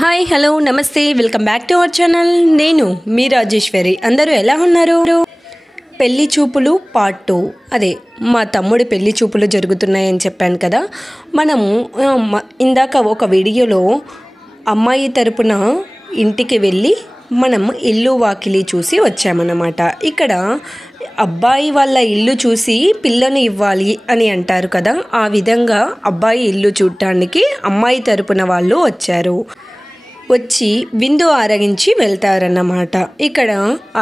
Hi hello నమస్తే welcome back to our channel. నేను మీ రాజేశ్వరి. అందరూ ఎలా ఉన్నారు? పెళ్లి చూపులు పార్ట్ 2, అదే మా తమ్ముడి పెళ్లి చూపులు జరుగుతున్నాయని చెప్పాను కదా. మనము ఇందాక ఒక వీడియోలో అమ్మాయి తరపున ఇంటికి వెళ్ళి మనం ఇల్లు వాకిలి చూసి వచ్చామన్నమాట. ఇక్కడ అబ్బాయి వాళ్ళ ఇల్లు చూసి పిల్లను ఇవ్వాలి అని అంటారు కదా, ఆ విధంగా అబ్బాయి ఇల్లు చూడటానికి అమ్మాయి తరపున వాళ్ళు వచ్చి విందు ఆరగించి వెళ్తారన్నమాట. ఇక్కడ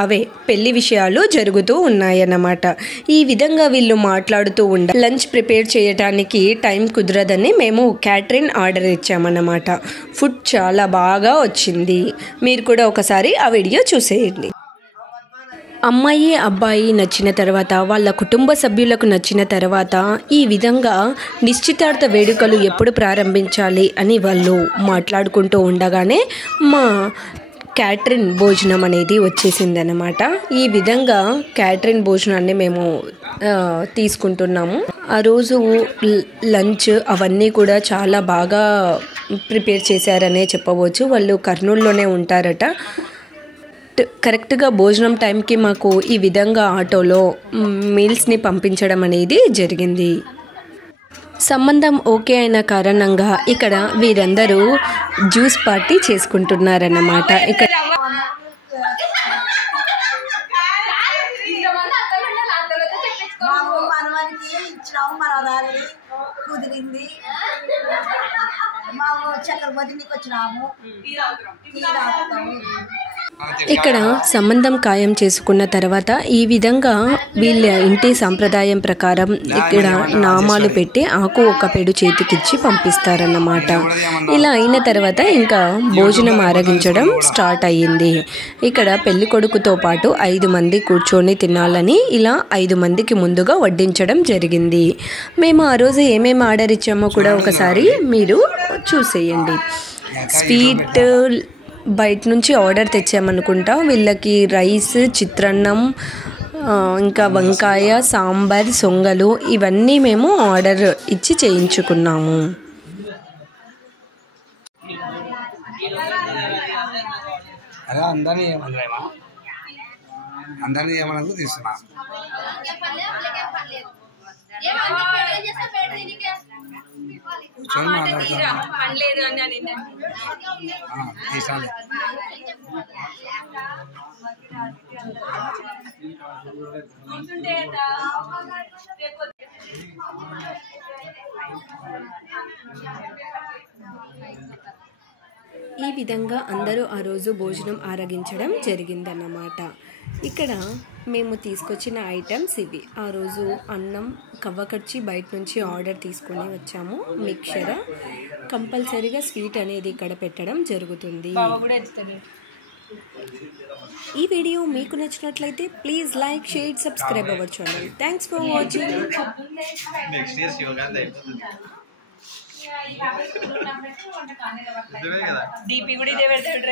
అవే పెళ్లి విషయాలు జరుగుతూ ఉన్నాయన్నమాట. ఈ విధంగా వీళ్ళు మాట్లాడుతూ లంచ్ ప్రిపేర్ చేయడానికి టైం కుదరదని మేము క్యాటరింగ్ ఆర్డర్ ఇచ్చామన్నమాట. ఫుడ్ చాలా బాగా వచ్చింది. మీరు కూడా ఒకసారి ఆ వీడియో చూసేయండి. అమ్మాయి అబ్బాయి నచ్చిన తర్వాత వాళ్ళ కుటుంబ సభ్యులకు నచ్చిన తర్వాత ఈ విధంగా నిశ్చితార్థ వేడుకలు ఎప్పుడు ప్రారంభించాలి అని వాళ్ళు మాట్లాడుకుంటూ ఉండగానే మా క్యాటరింగ్ భోజనం అనేది వచ్చేసిందనమాట. ఈ విధంగా క్యాటరింగ్ భోజనాన్ని మేము తీసుకుంటున్నాము. ఆ రోజు లంచ్ అవన్నీ కూడా చాలా బాగా ప్రిపేర్ చేశారనే చెప్పవచ్చు. వాళ్ళు కర్నూలులోనే ఉంటారట. కరెక్ట్గా భోజనం టైంకి మాకు ఈ విధంగా ఆటోలో మీల్స్ని పంపించడం అనేది జరిగింది. సంబంధం ఓకే అయిన కారణంగా ఇక్కడ వీరందరూ జ్యూస్ పార్టీ చేసుకుంటున్నారన్నమాట. ఇక్కడ ఇక్కడ సంబంధం ఖాయం చేసుకున్న తర్వాత ఈ విధంగా వీళ్ళ ఇంటి సాంప్రదాయం ప్రకారం ఇక్కడ నామాలు పెట్టి ఆకు ఒక పెడు చేతికిచ్చి పంపిస్తారన్నమాట. ఇలా అయిన తర్వాత ఇంకా భోజనం ఆరగించడం స్టార్ట్ అయ్యింది. ఇక్కడ పెళ్లి కొడుకుతో పాటు 5 మంది కూర్చొని తినాలని ఇలా 5 మందికి ముందుగా వడ్డించడం జరిగింది. మేము ఆ రోజు ఏమేమి ఆర్డర్ ఇచ్చామో కూడా ఒకసారి మీరు చూసేయండి. స్వీట్ బయట నుంచి ఆర్డర్ తెచ్చామనుకుంటా. వీళ్ళకి రైస్, చిత్రాన్నం, ఇంకా వంకాయ, సాంబార్, సొంగలు ఇవన్నీ మేము ఆర్డర్ ఇచ్చి చేయించుకున్నాము. ఈ విధంగా అందరూ ఆ రోజు భోజనం ఆరగించడం జరిగిందన్నమాట. ఇక్కడ మేము తీసుకొచ్చిన ఐటమ్స్ ఇవి. ఆ రోజు అన్నం కవ్వకర్చి బయట నుంచి ఆర్డర్ తీసుకొని వచ్చాము. మిక్చర్ కంపల్సరీగా స్వీట్ అనేది ఇక్కడ పెట్టడం జరుగుతుంది. ఈ వీడియో మీకు నచ్చినట్లయితే please like, share, subscribe our channel. Thanks for watching. DP కూడా ఇదే పెడతాడు.